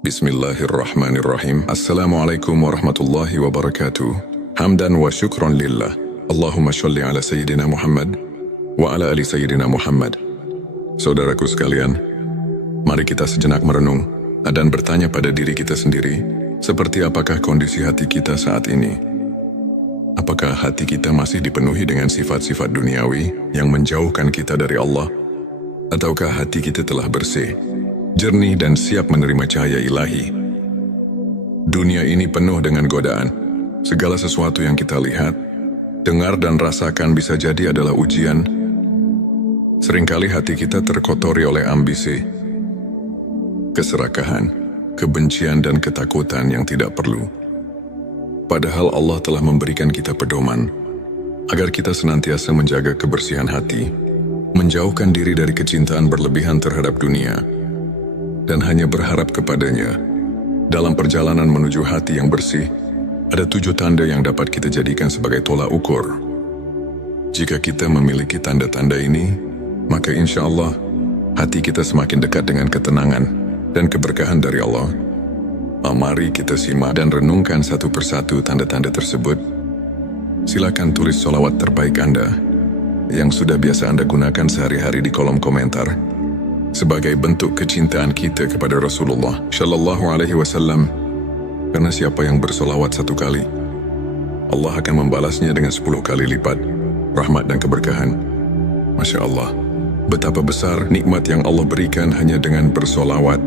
Bismillahirrahmanirrahim. Assalamualaikum warahmatullahi wabarakatuh. Hamdan wa syukran lillah. Allahumma sholli ala Sayyidina Muhammad wa ala ali Sayyidina Muhammad. Saudaraku sekalian, mari kita sejenak merenung dan bertanya pada diri kita sendiri, seperti apakah kondisi hati kita saat ini? Apakah hati kita masih dipenuhi dengan sifat-sifat duniawi yang menjauhkan kita dari Allah? Ataukah hati kita telah bersih, jernih dan siap menerima cahaya ilahi? Dunia ini penuh dengan godaan. Segala sesuatu yang kita lihat, dengar dan rasakan bisa jadi adalah ujian. Seringkali hati kita terkotori oleh ambisi, keserakahan, kebencian dan ketakutan yang tidak perlu. Padahal Allah telah memberikan kita pedoman agar kita senantiasa menjaga kebersihan hati, menjauhkan diri dari kecintaan berlebihan terhadap dunia, dan hanya berharap kepadanya. Dalam perjalanan menuju hati yang bersih, ada 7 tanda yang dapat kita jadikan sebagai tolak ukur. Jika kita memiliki tanda-tanda ini, maka insya Allah hati kita semakin dekat dengan ketenangan dan keberkahan dari Allah. Mari kita simak dan renungkan satu persatu tanda-tanda tersebut. Silakan tulis sholawat terbaik Anda yang sudah biasa Anda gunakan sehari-hari di kolom komentar sebagai bentuk kecintaan kita kepada Rasulullah Shallallahu Alaihi Wasallam. Karena siapa yang bersolawat 1 kali, Allah akan membalasnya dengan 10 kali lipat rahmat dan keberkahan. Masya Allah, betapa besar nikmat yang Allah berikan hanya dengan bersolawat.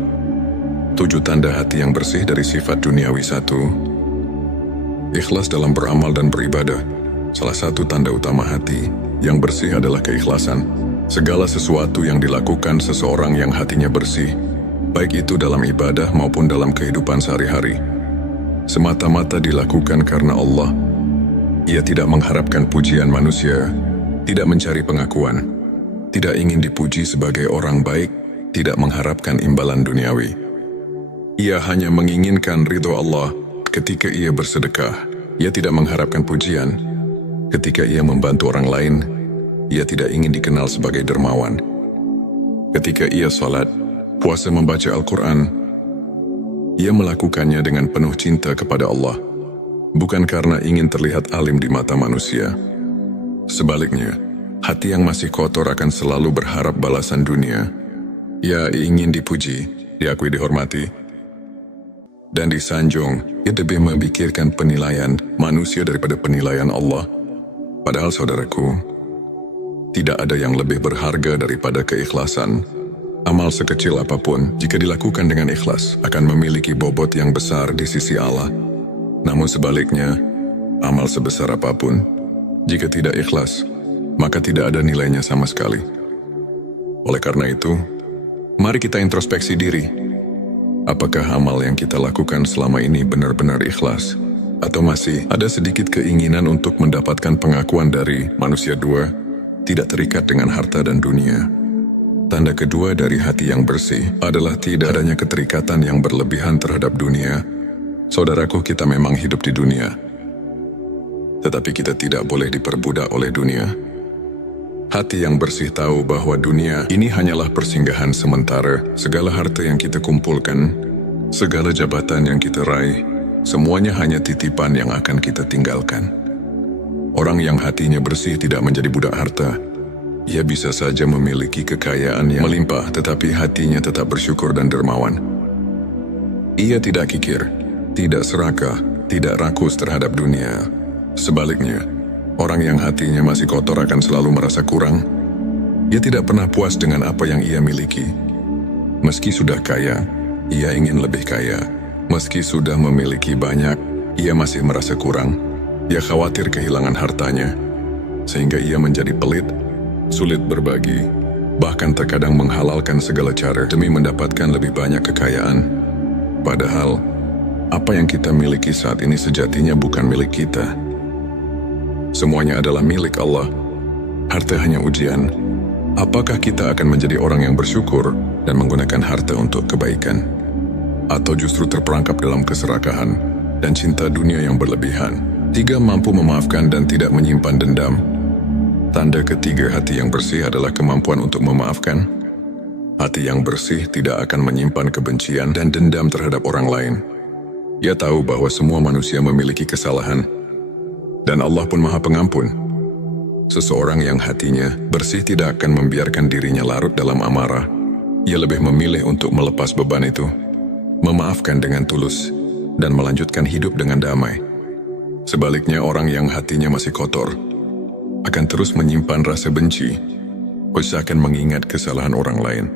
7 tanda hati yang bersih dari sifat duniawi. 1. Ikhlas dalam beramal dan beribadah. Salah satu tanda utama hati yang bersih adalah keikhlasan. Segala sesuatu yang dilakukan seseorang yang hatinya bersih, baik itu dalam ibadah maupun dalam kehidupan sehari-hari, semata-mata dilakukan karena Allah. Ia tidak mengharapkan pujian manusia, tidak mencari pengakuan, tidak ingin dipuji sebagai orang baik, tidak mengharapkan imbalan duniawi. Ia hanya menginginkan ridho Allah ketika ia bersedekah. Ia tidak mengharapkan pujian. Ketika ia membantu orang lain, ia tidak ingin dikenal sebagai dermawan. Ketika ia salat, puasa, membaca Al-Quran, ia melakukannya dengan penuh cinta kepada Allah, bukan karena ingin terlihat alim di mata manusia. Sebaliknya, hati yang masih kotor akan selalu berharap balasan dunia. Ia ingin dipuji, diakui, dihormati, dan disanjung. Ia lebih memikirkan penilaian manusia daripada penilaian Allah. Padahal saudaraku, tidak ada yang lebih berharga daripada keikhlasan. Amal sekecil apapun, jika dilakukan dengan ikhlas, akan memiliki bobot yang besar di sisi Allah. Namun sebaliknya, amal sebesar apapun, jika tidak ikhlas, maka tidak ada nilainya sama sekali. Oleh karena itu, mari kita introspeksi diri. Apakah amal yang kita lakukan selama ini benar-benar ikhlas? Atau masih ada sedikit keinginan untuk mendapatkan pengakuan dari manusia? 2. Tidak terikat dengan harta dan dunia. Tanda kedua dari hati yang bersih adalah tidak adanya keterikatan yang berlebihan terhadap dunia. Saudaraku, kita memang hidup di dunia, tetapi kita tidak boleh diperbudak oleh dunia. Hati yang bersih tahu bahwa dunia ini hanyalah persinggahan sementara. Segala harta yang kita kumpulkan, segala jabatan yang kita raih, semuanya hanya titipan yang akan kita tinggalkan. Orang yang hatinya bersih tidak menjadi budak harta. Ia bisa saja memiliki kekayaan yang melimpah, tetapi hatinya tetap bersyukur dan dermawan. Ia tidak kikir, tidak serakah, tidak rakus terhadap dunia. Sebaliknya, orang yang hatinya masih kotor akan selalu merasa kurang. Ia tidak pernah puas dengan apa yang ia miliki. Meski sudah kaya, ia ingin lebih kaya. Meski sudah memiliki banyak, ia masih merasa kurang. Ia khawatir kehilangan hartanya, sehingga ia menjadi pelit, sulit berbagi, bahkan terkadang menghalalkan segala cara demi mendapatkan lebih banyak kekayaan. Padahal, apa yang kita miliki saat ini sejatinya bukan milik kita. Semuanya adalah milik Allah. Harta hanya ujian. Apakah kita akan menjadi orang yang bersyukur dan menggunakan harta untuk kebaikan? Atau justru terperangkap dalam keserakahan dan cinta dunia yang berlebihan? 3. Mampu memaafkan dan tidak menyimpan dendam. Tanda ketiga hati yang bersih adalah kemampuan untuk memaafkan. Hati yang bersih tidak akan menyimpan kebencian dan dendam terhadap orang lain. Ia tahu bahwa semua manusia memiliki kesalahan, dan Allah pun Maha Pengampun. Seseorang yang hatinya bersih tidak akan membiarkan dirinya larut dalam amarah. Ia lebih memilih untuk melepas beban itu, memaafkan dengan tulus, dan melanjutkan hidup dengan damai. Sebaliknya, orang yang hatinya masih kotor akan terus menyimpan rasa benci, usahakan mengingat kesalahan orang lain,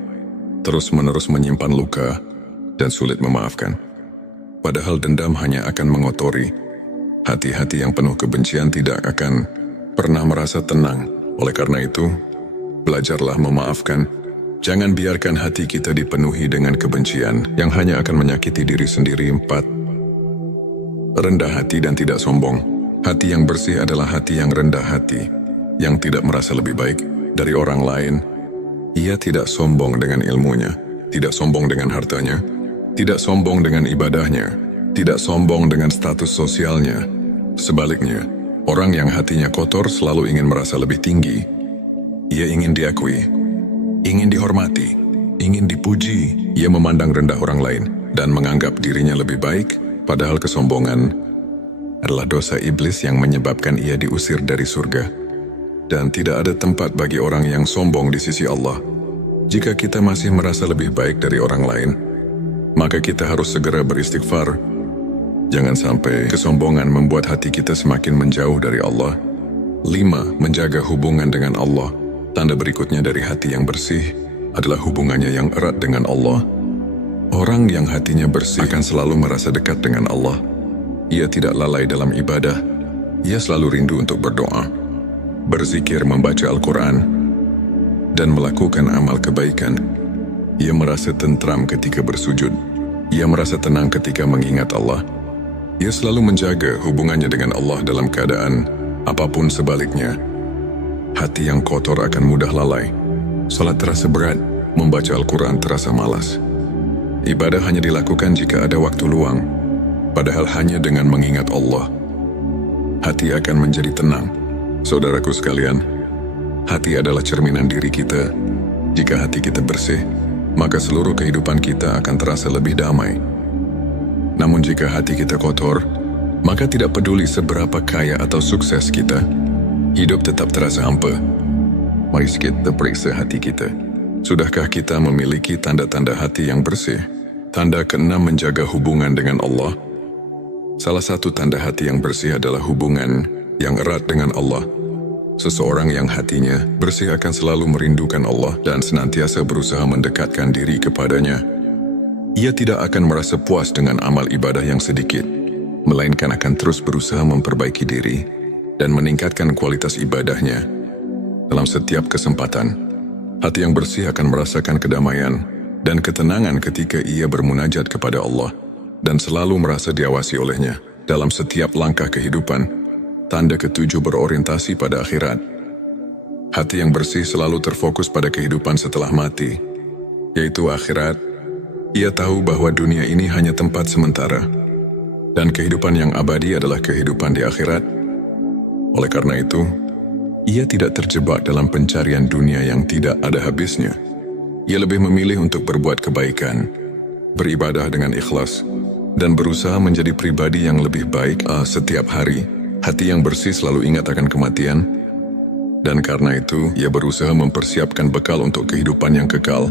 terus-menerus menyimpan luka, dan sulit memaafkan. Padahal dendam hanya akan mengotori. Hati-hati yang penuh kebencian tidak akan pernah merasa tenang. Oleh karena itu, belajarlah memaafkan. Jangan biarkan hati kita dipenuhi dengan kebencian yang hanya akan menyakiti diri sendiri. 4. Rendah hati dan tidak sombong. Hati yang bersih adalah hati yang rendah hati, yang tidak merasa lebih baik dari orang lain. Ia tidak sombong dengan ilmunya, tidak sombong dengan hartanya, tidak sombong dengan ibadahnya, tidak sombong dengan status sosialnya. Sebaliknya, orang yang hatinya kotor selalu ingin merasa lebih tinggi. Ia ingin diakui, ingin dihormati, ingin dipuji. Ia memandang rendah orang lain dan menganggap dirinya lebih baik, padahal kesombongan adalah dosa iblis yang menyebabkan ia diusir dari surga. Dan tidak ada tempat bagi orang yang sombong di sisi Allah. Jika kita masih merasa lebih baik dari orang lain, maka kita harus segera beristighfar. Jangan sampai kesombongan membuat hati kita semakin menjauh dari Allah. 5. Menjaga hubungan dengan Allah. Tanda berikutnya dari hati yang bersih adalah hubungannya yang erat dengan Allah. Orang yang hatinya bersih akan selalu merasa dekat dengan Allah. Ia tidak lalai dalam ibadah. Ia selalu rindu untuk berdoa, berzikir, membaca Al-Quran, dan melakukan amal kebaikan. Ia merasa tentram ketika bersujud. Ia merasa tenang ketika mengingat Allah. Ia selalu menjaga hubungannya dengan Allah dalam keadaan apapun. Sebaliknya, hati yang kotor akan mudah lalai. Salat terasa berat, membaca Al-Quran terasa malas. Ibadah hanya dilakukan jika ada waktu luang, padahal hanya dengan mengingat Allah, hati akan menjadi tenang. Saudaraku sekalian, hati adalah cerminan diri kita. Jika hati kita bersih, maka seluruh kehidupan kita akan terasa lebih damai. Namun jika hati kita kotor, maka tidak peduli seberapa kaya atau sukses kita, hidup tetap terasa hampa. Mari kita periksa hati kita. Sudahkah kita memiliki tanda-tanda hati yang bersih? Tanda ke-6, menjaga hubungan dengan Allah. Salah satu tanda hati yang bersih adalah hubungan yang erat dengan Allah. Seseorang yang hatinya bersih akan selalu merindukan Allah dan senantiasa berusaha mendekatkan diri kepadanya. Ia tidak akan merasa puas dengan amal ibadah yang sedikit, melainkan akan terus berusaha memperbaiki diri dan meningkatkan kualitas ibadahnya. Dalam setiap kesempatan, hati yang bersih akan merasakan kedamaian dan ketenangan ketika ia bermunajat kepada Allah dan selalu merasa diawasi olehnya dalam setiap langkah kehidupan. Tanda ke-7, berorientasi pada akhirat. Hati yang bersih selalu terfokus pada kehidupan setelah mati, yaitu akhirat. Ia tahu bahwa dunia ini hanya tempat sementara, dan kehidupan yang abadi adalah kehidupan di akhirat. Oleh karena itu, ia tidak terjebak dalam pencarian dunia yang tidak ada habisnya. Ia lebih memilih untuk berbuat kebaikan, beribadah dengan ikhlas, dan berusaha menjadi pribadi yang lebih baik setiap hari. Hati yang bersih selalu ingat akan kematian, dan karena itu ia berusaha mempersiapkan bekal untuk kehidupan yang kekal.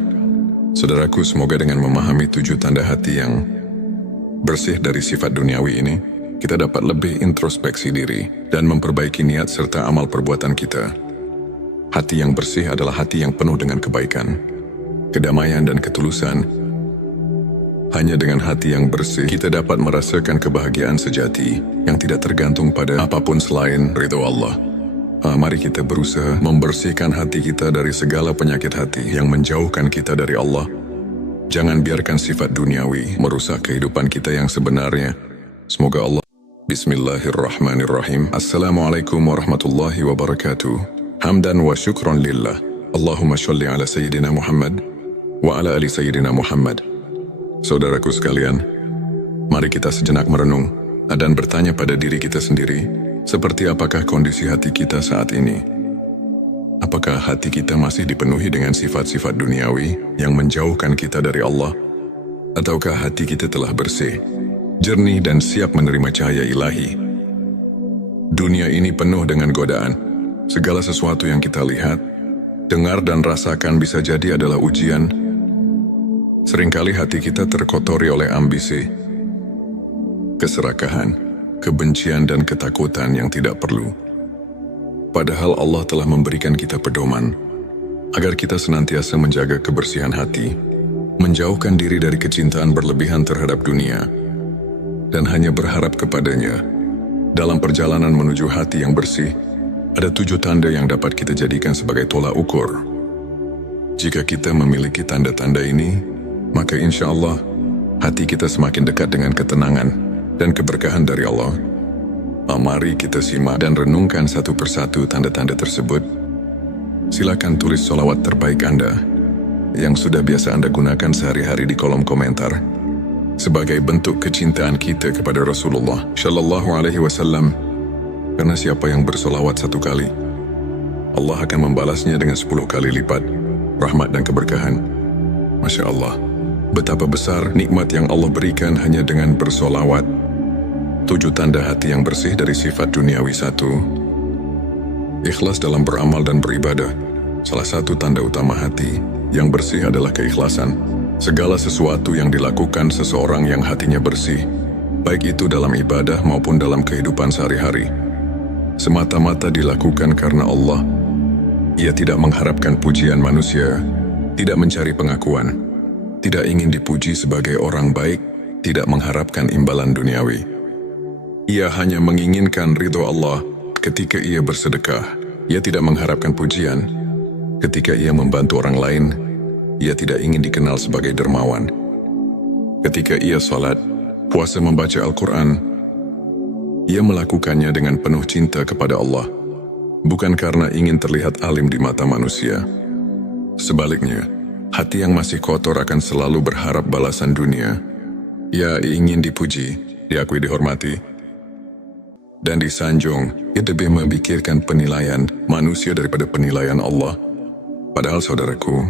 Saudaraku, semoga dengan memahami 7 tanda hati yang bersih dari sifat duniawi ini, kita dapat lebih introspeksi diri dan memperbaiki niat serta amal perbuatan kita. Hati yang bersih adalah hati yang penuh dengan kebaikan, kedamaian, dan ketulusan. Hanya dengan hati yang bersih, kita dapat merasakan kebahagiaan sejati yang tidak tergantung pada apapun selain ridho Allah. Mari kita berusaha membersihkan hati kita dari segala penyakit hati yang menjauhkan kita dari Allah. Jangan biarkan sifat duniawi merusak kehidupan kita yang sebenarnya. Semoga Allah. Bismillahirrahmanirrahim. Assalamualaikum warahmatullahi wabarakatuh. Hamdan wa syukron lillah. Allahumma sholli ala Sayyidina Muhammad wa ala ali Sayyidina Muhammad. Saudaraku sekalian, mari kita sejenak merenung dan bertanya pada diri kita sendiri, seperti apakah kondisi hati kita saat ini? Apakah hati kita masih dipenuhi dengan sifat-sifat duniawi yang menjauhkan kita dari Allah? Ataukah hati kita telah bersih, jernih dan siap menerima cahaya ilahi? Dunia ini penuh dengan godaan. Segala sesuatu yang kita lihat, dengar dan rasakan bisa jadi adalah ujian. Seringkali hati kita terkotori oleh ambisi, keserakahan, kebencian dan ketakutan yang tidak perlu. Padahal Allah telah memberikan kita pedoman agar kita senantiasa menjaga kebersihan hati, menjauhkan diri dari kecintaan berlebihan terhadap dunia, dan hanya berharap kepadanya. Dalam perjalanan menuju hati yang bersih, ada 7 tanda yang dapat kita jadikan sebagai tolak ukur. Jika kita memiliki tanda-tanda ini, maka insya Allah hati kita semakin dekat dengan ketenangan dan keberkahan dari Allah. Mari kita simak dan renungkan satu persatu tanda-tanda tersebut. Silakan tulis sholawat terbaik Anda yang sudah biasa Anda gunakan sehari-hari di kolom komentar sebagai bentuk kecintaan kita kepada Rasulullah Shallallahu Alaihi Wasallam. Karena siapa yang bersolawat 1 kali, Allah akan membalasnya dengan 10 kali lipat rahmat dan keberkahan. Masya Allah, betapa besar nikmat yang Allah berikan hanya dengan bersolawat. 7 tanda hati yang bersih dari sifat duniawi. 1. Ikhlas dalam beramal dan beribadah. Salah satu tanda utama hati yang bersih adalah keikhlasan. Segala sesuatu yang dilakukan seseorang yang hatinya bersih, baik itu dalam ibadah maupun dalam kehidupan sehari-hari, semata-mata dilakukan karena Allah. Ia tidak mengharapkan pujian manusia, tidak mencari pengakuan, tidak ingin dipuji sebagai orang baik, tidak mengharapkan imbalan duniawi. Ia hanya menginginkan ridho Allah. Ketika ia bersedekah, ia tidak mengharapkan pujian. Ketika ia membantu orang lain, ia tidak ingin dikenal sebagai dermawan. Ketika ia salat, puasa, membaca Al-Quran, ia melakukannya dengan penuh cinta kepada Allah, bukan karena ingin terlihat alim di mata manusia. Sebaliknya, hati yang masih kotor akan selalu berharap balasan dunia. Ia ingin dipuji, diakui, dihormati, dan disanjung. Ia lebih memikirkan penilaian manusia daripada penilaian Allah. Padahal saudaraku,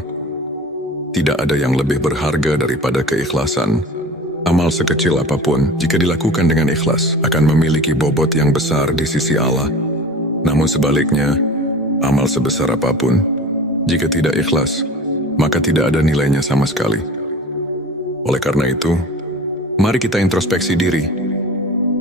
tidak ada yang lebih berharga daripada keikhlasan. Amal sekecil apapun, jika dilakukan dengan ikhlas, akan memiliki bobot yang besar di sisi Allah. Namun sebaliknya, amal sebesar apapun, jika tidak ikhlas, maka tidak ada nilainya sama sekali. Oleh karena itu, mari kita introspeksi diri.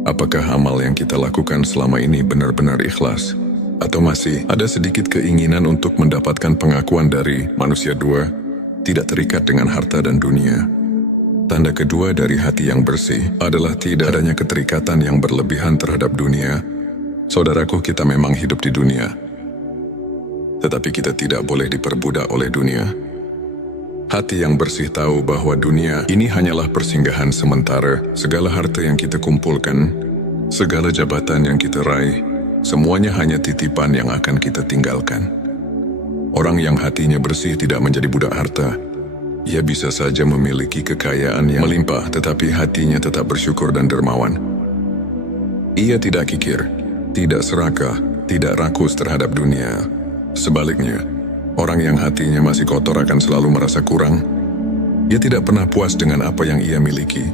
Apakah amal yang kita lakukan selama ini benar-benar ikhlas? Atau masih ada sedikit keinginan untuk mendapatkan pengakuan dari manusia? 2. Tidak terikat dengan harta dan dunia. Tanda kedua dari hati yang bersih adalah tidak adanya keterikatan yang berlebihan terhadap dunia. Saudaraku, kita memang hidup di dunia, tetapi kita tidak boleh diperbudak oleh dunia. Hati yang bersih tahu bahwa dunia ini hanyalah persinggahan sementara. Segala harta yang kita kumpulkan, segala jabatan yang kita raih, semuanya hanya titipan yang akan kita tinggalkan. Orang yang hatinya bersih tidak menjadi budak harta. Ia bisa saja memiliki kekayaan yang melimpah, tetapi hatinya tetap bersyukur dan dermawan. Ia tidak kikir, tidak serakah, tidak rakus terhadap dunia. Sebaliknya, orang yang hatinya masih kotor akan selalu merasa kurang. Ia tidak pernah puas dengan apa yang ia miliki.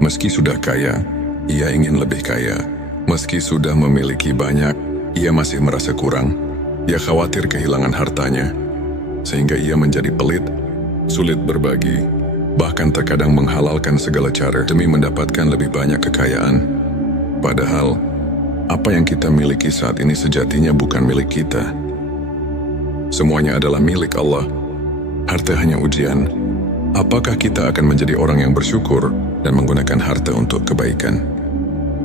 Meski sudah kaya, ia ingin lebih kaya. Meski sudah memiliki banyak, ia masih merasa kurang. Ia khawatir kehilangan hartanya, sehingga ia menjadi pelit, sulit berbagi, bahkan terkadang menghalalkan segala cara demi mendapatkan lebih banyak kekayaan. Padahal, apa yang kita miliki saat ini sejatinya bukan milik kita. Semuanya adalah milik Allah. Harta hanya ujian. Apakah kita akan menjadi orang yang bersyukur dan menggunakan harta untuk kebaikan?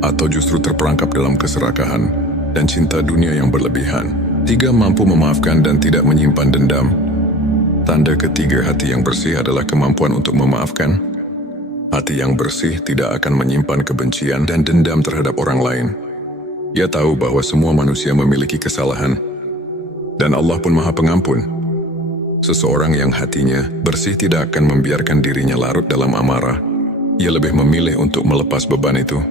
Atau justru terperangkap dalam keserakahan dan cinta dunia yang berlebihan? 3. Mampu memaafkan dan tidak menyimpan dendam. Tanda ketiga hati yang bersih adalah kemampuan untuk memaafkan. Hati yang bersih tidak akan menyimpan kebencian dan dendam terhadap orang lain. Ia tahu bahwa semua manusia memiliki kesalahan, dan Allah pun Maha Pengampun. Seseorang yang hatinya bersih tidak akan membiarkan dirinya larut dalam amarah. Ia lebih memilih untuk melepas beban itu,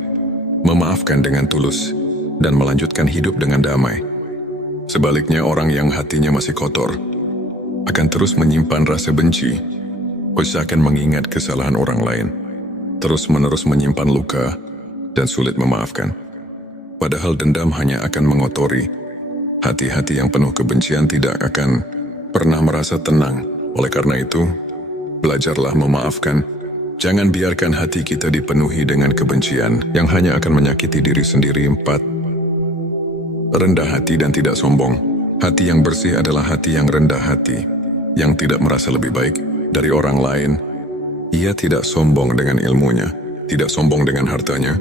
memaafkan dengan tulus, dan melanjutkan hidup dengan damai. Sebaliknya, orang yang hatinya masih kotor akan terus menyimpan rasa benci, usahakan mengingat kesalahan orang lain, terus-menerus menyimpan luka, dan sulit memaafkan. Padahal dendam hanya akan mengotori. Hati-hati yang penuh kebencian tidak akan pernah merasa tenang. Oleh karena itu, belajarlah memaafkan. Jangan biarkan hati kita dipenuhi dengan kebencian yang hanya akan menyakiti diri sendiri. 4. Rendah hati dan tidak sombong. Hati yang bersih adalah hati yang rendah hati, yang tidak merasa lebih baik dari orang lain. Ia tidak sombong dengan ilmunya, tidak sombong dengan hartanya,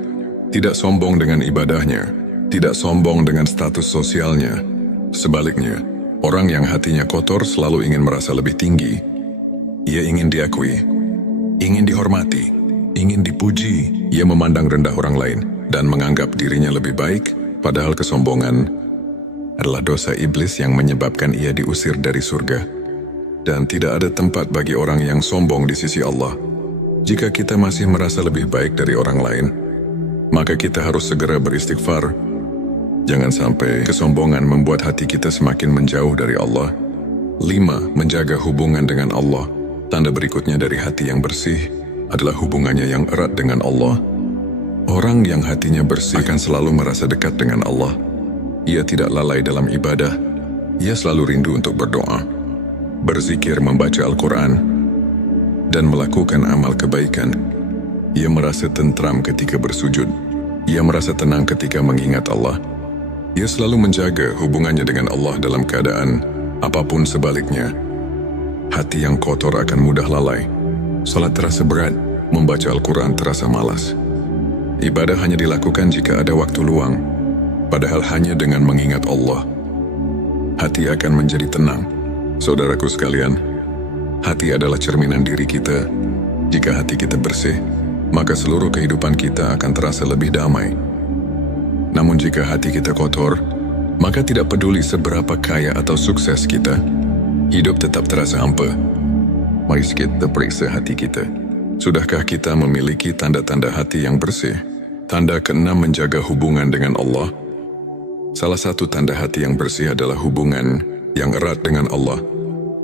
tidak sombong dengan ibadahnya, tidak sombong dengan status sosialnya. Sebaliknya, orang yang hatinya kotor selalu ingin merasa lebih tinggi. Ia ingin diakui, ingin dihormati, ingin dipuji. Ia memandang rendah orang lain dan menganggap dirinya lebih baik, padahal kesombongan adalah dosa iblis yang menyebabkan ia diusir dari surga. Dan tidak ada tempat bagi orang yang sombong di sisi Allah. Jika kita masih merasa lebih baik dari orang lain, maka kita harus segera beristighfar. Jangan sampai kesombongan membuat hati kita semakin menjauh dari Allah. 5. Menjaga hubungan dengan Allah. Tanda berikutnya dari hati yang bersih adalah hubungannya yang erat dengan Allah. Orang yang hatinya bersih akan selalu merasa dekat dengan Allah. Ia tidak lalai dalam ibadah. Ia selalu rindu untuk berdoa, berzikir, membaca Al-Quran, dan melakukan amal kebaikan. Ia merasa tentram ketika bersujud. Ia merasa tenang ketika mengingat Allah. Ia selalu menjaga hubungannya dengan Allah dalam keadaan apapun sebaliknya. Hati yang kotor akan mudah lalai. Salat terasa berat, membaca Al-Quran terasa malas. Ibadah hanya dilakukan jika ada waktu luang, padahal hanya dengan mengingat Allah, hati akan menjadi tenang. Saudaraku sekalian, hati adalah cerminan diri kita. Jika hati kita bersih, maka seluruh kehidupan kita akan terasa lebih damai. Namun jika hati kita kotor, maka tidak peduli seberapa kaya atau sukses kita, hidup tetap terasa hampa. Mari kita periksa hati kita. Sudahkah kita memiliki tanda-tanda hati yang bersih? Tanda ke-6, menjaga hubungan dengan Allah. Salah satu tanda hati yang bersih adalah hubungan yang erat dengan Allah.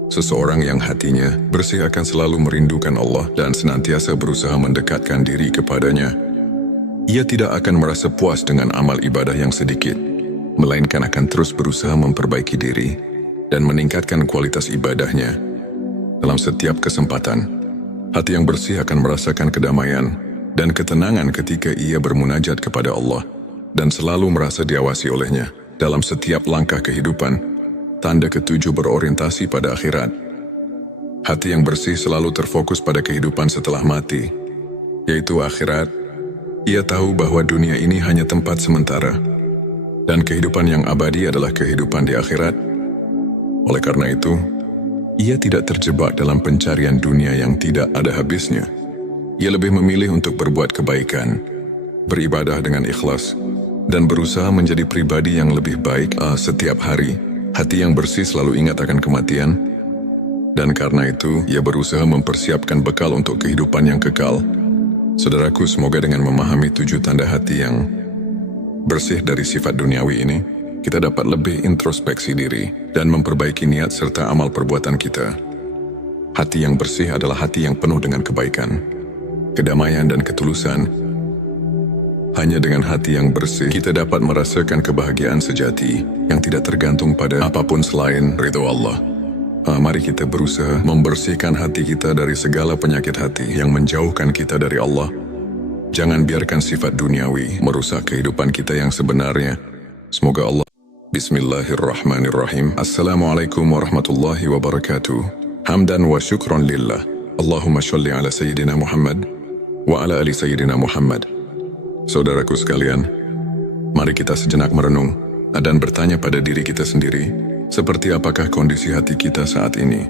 Seseorang yang hatinya bersih akan selalu merindukan Allah dan senantiasa berusaha mendekatkan diri kepadanya. Ia tidak akan merasa puas dengan amal ibadah yang sedikit, melainkan akan terus berusaha memperbaiki diri dan meningkatkan kualitas ibadahnya. Dalam setiap kesempatan, hati yang bersih akan merasakan kedamaian dan ketenangan ketika ia bermunajat kepada Allah dan selalu merasa diawasi olehnya dalam setiap langkah kehidupan. Tanda ke-7, berorientasi pada akhirat. Hati yang bersih selalu terfokus pada kehidupan setelah mati, yaitu akhirat. Ia tahu bahwa dunia ini hanya tempat sementara, dan kehidupan yang abadi adalah kehidupan di akhirat. Oleh karena itu, ia tidak terjebak dalam pencarian dunia yang tidak ada habisnya. Ia lebih memilih untuk berbuat kebaikan, beribadah dengan ikhlas, dan berusaha menjadi pribadi yang lebih baik setiap hari. Hati yang bersih selalu ingat akan kematian, dan karena itu ia berusaha mempersiapkan bekal untuk kehidupan yang kekal. Saudaraku, semoga dengan memahami 7 tanda hati yang bersih dari sifat duniawi ini, kita dapat lebih introspeksi diri dan memperbaiki niat serta amal perbuatan kita. Hati yang bersih adalah hati yang penuh dengan kebaikan, kedamaian, dan ketulusan. Hanya dengan hati yang bersih, kita dapat merasakan kebahagiaan sejati yang tidak tergantung pada apapun selain ridho Allah. Mari kita berusaha membersihkan hati kita dari segala penyakit hati yang menjauhkan kita dari Allah. Jangan biarkan sifat duniawi merusak kehidupan kita yang sebenarnya. Semoga Allah. Bismillahirrahmanirrahim. Assalamualaikum warahmatullahi wabarakatuh. Hamdan wa syukran lillah. Allahumma sholli ala Sayyidina Muhammad wa ala ali Sayyidina Muhammad. Saudaraku sekalian, mari kita sejenak merenung dan bertanya pada diri kita sendiri, seperti apakah kondisi hati kita saat ini?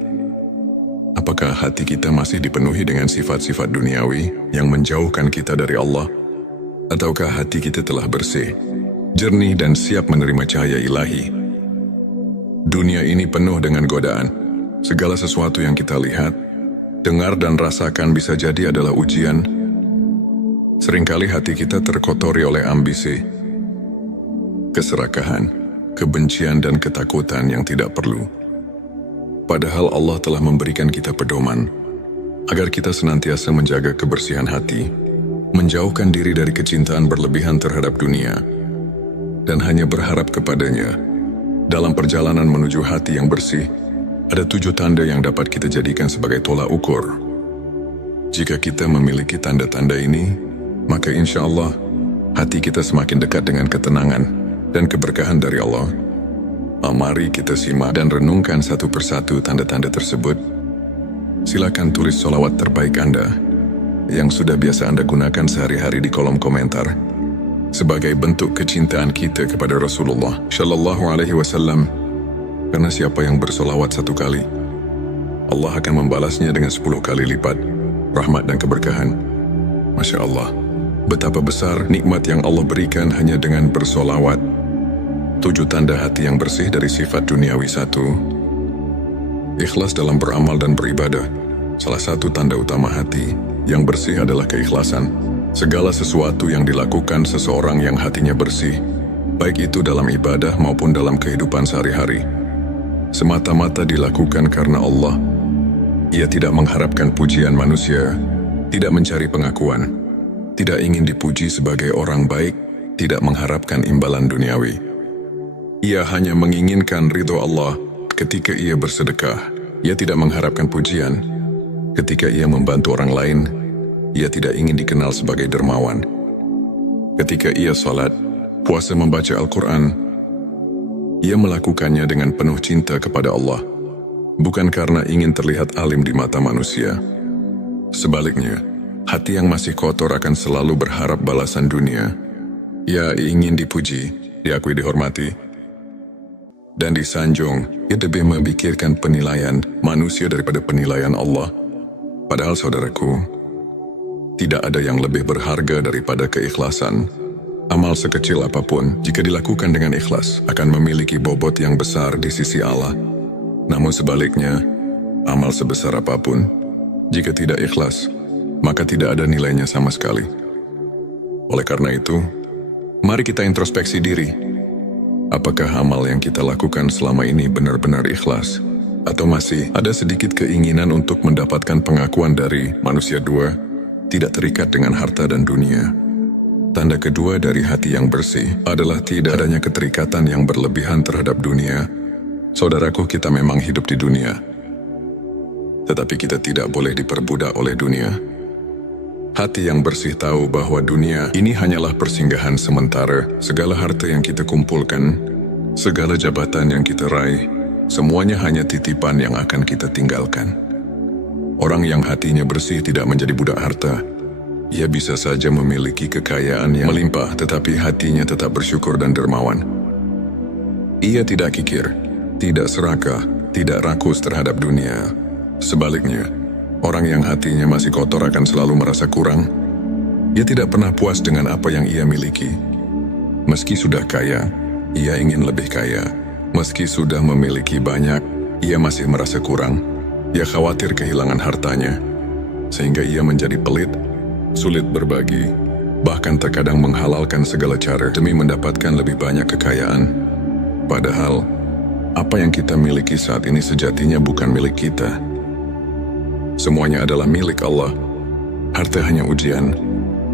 Apakah hati kita masih dipenuhi dengan sifat-sifat duniawi yang menjauhkan kita dari Allah? Ataukah hati kita telah bersih, jernih, dan siap menerima cahaya ilahi? Dunia ini penuh dengan godaan. Segala sesuatu yang kita lihat, dengar, dan rasakan bisa jadi adalah ujian. Seringkali hati kita terkotori oleh ambisi, keserakahan, kebencian dan ketakutan yang tidak perlu. Padahal Allah telah memberikan kita pedoman agar kita senantiasa menjaga kebersihan hati, menjauhkan diri dari kecintaan berlebihan terhadap dunia, dan hanya berharap kepadanya. Dalam perjalanan menuju hati yang bersih, ada 7 tanda yang dapat kita jadikan sebagai tolak ukur. Jika kita memiliki tanda-tanda ini, maka insya Allah hati kita semakin dekat dengan ketenangan dan keberkahan dari Allah. Mari kita simak dan renungkan satu persatu tanda-tanda tersebut. Silakan tulis sholawat terbaik Anda yang sudah biasa Anda gunakan sehari-hari di kolom komentar sebagai bentuk kecintaan kita kepada Rasulullah Shallallahu Alaihi Wasallam. Karena siapa yang bersolawat 1 kali, Allah akan membalasnya dengan 10 kali lipat rahmat dan keberkahan. Masya Allah, betapa besar nikmat yang Allah berikan hanya dengan bersolawat. 7 tanda hati yang bersih dari sifat duniawi. 1. Ikhlas dalam beramal dan beribadah. Salah satu tanda utama hati yang bersih adalah keikhlasan. Segala sesuatu yang dilakukan seseorang yang hatinya bersih, baik itu dalam ibadah maupun dalam kehidupan sehari-hari, semata-mata dilakukan karena Allah. Ia tidak mengharapkan pujian manusia, tidak mencari pengakuan, tidak ingin dipuji sebagai orang baik, tidak mengharapkan imbalan duniawi. Ia hanya menginginkan ridho Allah ketika ia bersedekah. Ia tidak mengharapkan pujian. Ketika ia membantu orang lain, ia tidak ingin dikenal sebagai dermawan. Ketika ia salat, puasa, membaca Al-Quran, ia melakukannya dengan penuh cinta kepada Allah, bukan karena ingin terlihat alim di mata manusia. Sebaliknya, hati yang masih kotor akan selalu berharap balasan dunia. Ia ingin dipuji, diakui, dihormati, dan disanjung. Ia lebih memikirkan penilaian manusia daripada penilaian Allah. Padahal saudaraku, tidak ada yang lebih berharga daripada keikhlasan. Amal sekecil apapun, jika dilakukan dengan ikhlas, akan memiliki bobot yang besar di sisi Allah. Namun sebaliknya, amal sebesar apapun, jika tidak ikhlas, maka tidak ada nilainya sama sekali. Oleh karena itu, mari kita introspeksi diri. Apakah amal yang kita lakukan selama ini benar-benar ikhlas? Atau masih ada sedikit keinginan untuk mendapatkan pengakuan dari manusia? 2. Tidak terikat dengan harta dan dunia. Tanda kedua dari hati yang bersih adalah tidak adanya keterikatan yang berlebihan terhadap dunia. Saudaraku, kita memang hidup di dunia, tetapi kita tidak boleh diperbudak oleh dunia. Hati yang bersih tahu bahwa dunia ini hanyalah persinggahan sementara. Segala harta yang kita kumpulkan, segala jabatan yang kita raih, semuanya hanya titipan yang akan kita tinggalkan. Orang yang hatinya bersih tidak menjadi budak harta. Ia bisa saja memiliki kekayaan yang melimpah, tetapi hatinya tetap bersyukur dan dermawan. Ia tidak kikir, tidak serakah, tidak rakus terhadap dunia. Sebaliknya, orang yang hatinya masih kotor akan selalu merasa kurang. Ia tidak pernah puas dengan apa yang ia miliki. Meski sudah kaya, ia ingin lebih kaya. Meski sudah memiliki banyak, ia masih merasa kurang. Ia khawatir kehilangan hartanya, sehingga ia menjadi pelit, sulit berbagi, bahkan terkadang menghalalkan segala cara demi mendapatkan lebih banyak kekayaan. Padahal, apa yang kita miliki saat ini sejatinya bukan milik kita. Semuanya adalah milik Allah. Harta hanya ujian.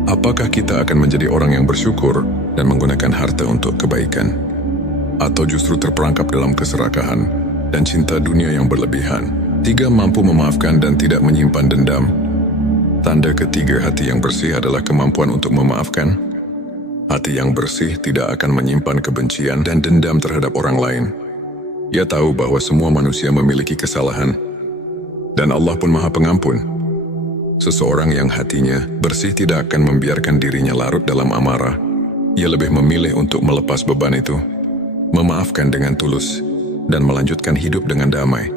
Apakah kita akan menjadi orang yang bersyukur dan menggunakan harta untuk kebaikan? Atau justru terperangkap dalam keserakahan dan cinta dunia yang berlebihan? 3. Mampu memaafkan dan tidak menyimpan dendam. Tanda ketiga hati yang bersih adalah kemampuan untuk memaafkan. Hati yang bersih tidak akan menyimpan kebencian dan dendam terhadap orang lain. Ia tahu bahwa semua manusia memiliki kesalahan, dan Allah pun Maha Pengampun. Seseorang yang hatinya bersih tidak akan membiarkan dirinya larut dalam amarah. Ia lebih memilih untuk melepas beban itu, memaafkan dengan tulus, dan melanjutkan hidup dengan damai.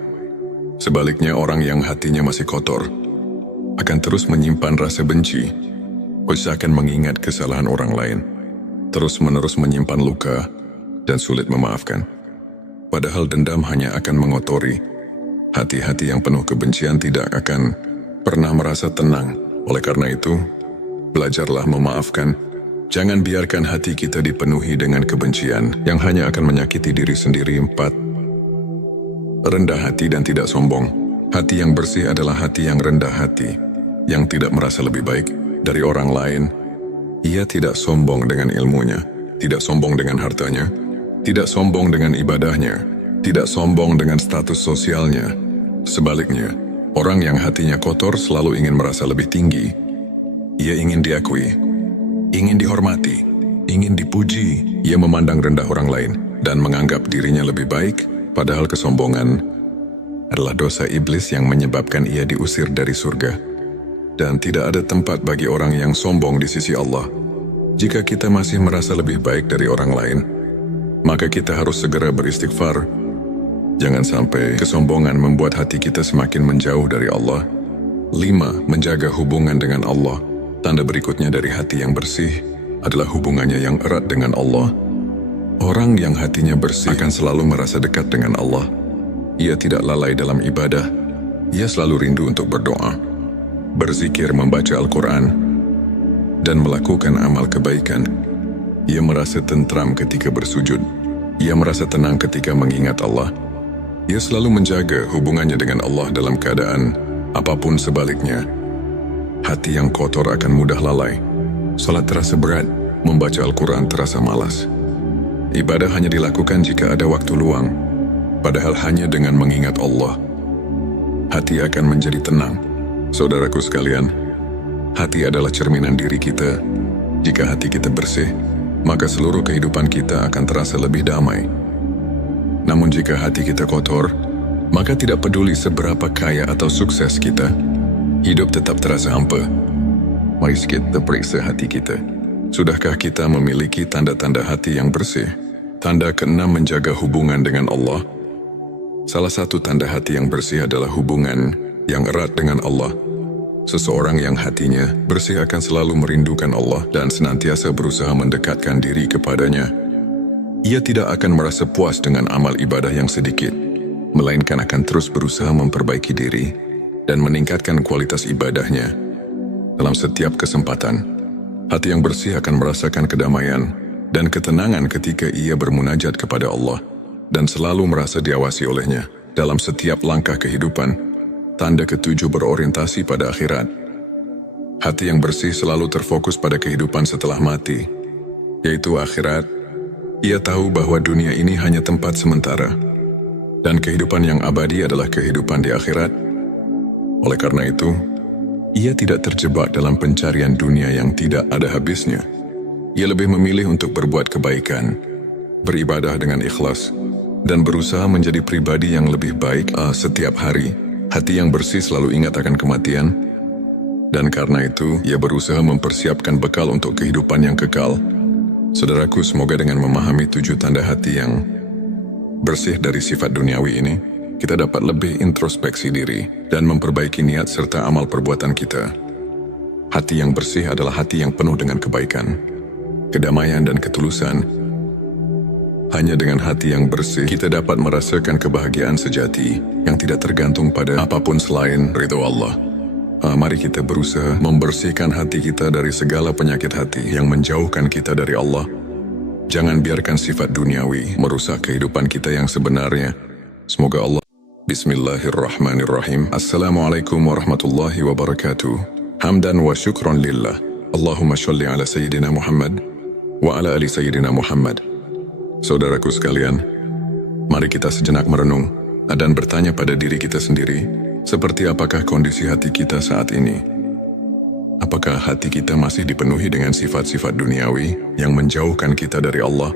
Sebaliknya, orang yang hatinya masih kotor akan terus menyimpan rasa benci, usahakan mengingat kesalahan orang lain, terus-menerus menyimpan luka, dan sulit memaafkan. Padahal dendam hanya akan mengotori. Hati-hati yang penuh kebencian tidak akan pernah merasa tenang. Oleh karena itu, belajarlah memaafkan. Jangan biarkan hati kita dipenuhi dengan kebencian yang hanya akan menyakiti diri sendiri. 4. Rendah hati dan tidak sombong. Hati yang bersih adalah hati yang rendah hati, yang tidak merasa lebih baik dari orang lain. Ia tidak sombong dengan ilmunya, tidak sombong dengan hartanya, tidak sombong dengan ibadahnya, tidak sombong dengan status sosialnya. Sebaliknya, orang yang hatinya kotor selalu ingin merasa lebih tinggi. Ia ingin diakui, ingin dihormati, ingin dipuji. Ia memandang rendah orang lain dan menganggap dirinya lebih baik, padahal kesombongan adalah dosa iblis yang menyebabkan ia diusir dari surga. Dan tidak ada tempat bagi orang yang sombong di sisi Allah. Jika kita masih merasa lebih baik dari orang lain, maka kita harus segera beristighfar. Jangan sampai kesombongan membuat hati kita semakin menjauh dari Allah. 5. Menjaga hubungan dengan Allah. Tanda berikutnya dari hati yang bersih adalah hubungannya yang erat dengan Allah. Orang yang hatinya bersih akan selalu merasa dekat dengan Allah. Ia tidak lalai dalam ibadah. Ia selalu rindu untuk berdoa, berzikir, membaca Al-Quran, dan melakukan amal kebaikan. Ia merasa tentram ketika bersujud. Ia merasa tenang ketika mengingat Allah. Ia selalu menjaga hubungannya dengan Allah dalam keadaan apapun sebaliknya. Hati yang kotor akan mudah lalai. Salat terasa berat, membaca Al-Quran terasa malas. Ibadah hanya dilakukan jika ada waktu luang, padahal hanya dengan mengingat Allah, hati akan menjadi tenang. Saudaraku sekalian, hati adalah cerminan diri kita. Jika hati kita bersih, maka seluruh kehidupan kita akan terasa lebih damai. Namun jika hati kita kotor, maka tidak peduli seberapa kaya atau sukses kita, hidup tetap terasa hampa. Mari kita periksa hati kita. Sudahkah kita memiliki tanda-tanda hati yang bersih? Tanda ke-6, menjaga hubungan dengan Allah. Salah satu tanda hati yang bersih adalah hubungan yang erat dengan Allah. Seseorang yang hatinya bersih akan selalu merindukan Allah dan senantiasa berusaha mendekatkan diri kepadanya. Ia tidak akan merasa puas dengan amal ibadah yang sedikit, melainkan akan terus berusaha memperbaiki diri dan meningkatkan kualitas ibadahnya. Dalam setiap kesempatan, hati yang bersih akan merasakan kedamaian dan ketenangan ketika ia bermunajat kepada Allah dan selalu merasa diawasi olehnya dalam setiap langkah kehidupan. Tanda ke-7, berorientasi pada akhirat. Hati yang bersih selalu terfokus pada kehidupan setelah mati, yaitu akhirat. Ia tahu bahwa dunia ini hanya tempat sementara, dan kehidupan yang abadi adalah kehidupan di akhirat. Oleh karena itu, ia tidak terjebak dalam pencarian dunia yang tidak ada habisnya. Ia lebih memilih untuk berbuat kebaikan, beribadah dengan ikhlas, dan berusaha menjadi pribadi yang lebih baik setiap hari. Hati yang bersih selalu ingat akan kematian, dan karena itu ia berusaha mempersiapkan bekal untuk kehidupan yang kekal. Saudaraku, semoga dengan memahami 7 tanda hati yang bersih dari sifat duniawi ini, kita dapat lebih introspeksi diri dan memperbaiki niat serta amal perbuatan kita. Hati yang bersih adalah hati yang penuh dengan kebaikan, kedamaian, dan ketulusan. Hanya dengan hati yang bersih, kita dapat merasakan kebahagiaan sejati yang tidak tergantung pada apapun selain ridho Allah. Mari kita berusaha membersihkan hati kita dari segala penyakit hati yang menjauhkan kita dari Allah. Jangan biarkan sifat duniawi merusak kehidupan kita yang sebenarnya. Semoga Allah. Bismillahirrahmanirrahim. Assalamualaikum warahmatullahi wabarakatuh. Hamdan wa syukron lillah. Allahumma sholli ala Sayyidina Muhammad wa ala ali Sayyidina Muhammad. Saudaraku sekalian, mari kita sejenak merenung dan bertanya pada diri kita sendiri, seperti apakah kondisi hati kita saat ini? Apakah hati kita masih dipenuhi dengan sifat-sifat duniawi yang menjauhkan kita dari Allah?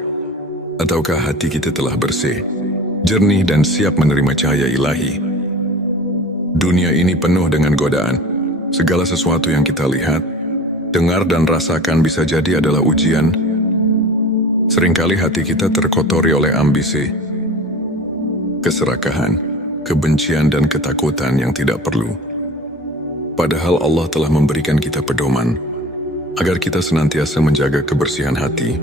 Ataukah hati kita telah bersih, jernih, dan siap menerima cahaya ilahi? Dunia ini penuh dengan godaan. Segala sesuatu yang kita lihat, dengar, dan rasakan bisa jadi adalah ujian. Seringkali hati kita terkotori oleh ambisi, keserakahan, kebencian, dan ketakutan yang tidak perlu. Padahal Allah telah memberikan kita pedoman agar kita senantiasa menjaga kebersihan hati,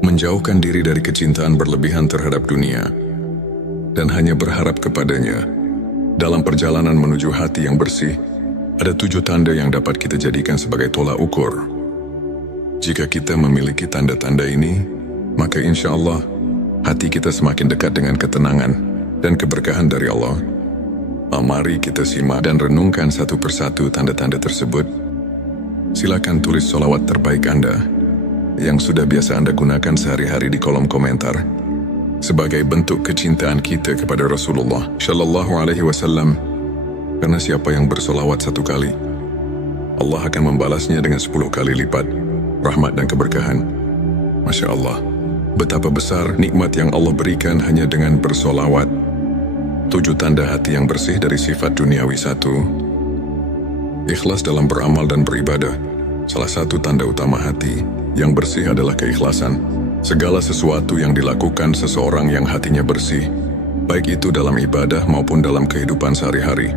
menjauhkan diri dari kecintaan berlebihan terhadap dunia, dan hanya berharap kepadanya. Dalam perjalanan menuju hati yang bersih, ada 7 tanda yang dapat kita jadikan sebagai tolak ukur. Jika kita memiliki tanda-tanda ini, maka insya Allah hati kita semakin dekat dengan ketenangan dan keberkahan dari Allah. Mari kita simak dan renungkan satu persatu tanda-tanda tersebut. Silakan tulis sholawat terbaik Anda yang sudah biasa Anda gunakan sehari-hari di kolom komentar sebagai bentuk kecintaan kita kepada Rasulullah Shallallahu Alaihi Wasallam. Karena siapa yang bersolawat 1 kali, Allah akan membalasnya dengan 10 kali lipat rahmat dan keberkahan. Masya Allah, betapa besar nikmat yang Allah berikan hanya dengan bersolawat. 7 tanda hati yang bersih dari sifat duniawi. 1. Ikhlas dalam beramal dan beribadah. Salah satu tanda utama hati yang bersih adalah keikhlasan. Segala sesuatu yang dilakukan seseorang yang hatinya bersih, baik itu dalam ibadah maupun dalam kehidupan sehari-hari,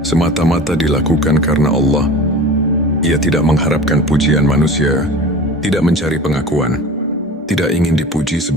semata-mata dilakukan karena Allah. Ia tidak mengharapkan pujian manusia, tidak mencari pengakuan, tidak ingin dipuji sebagai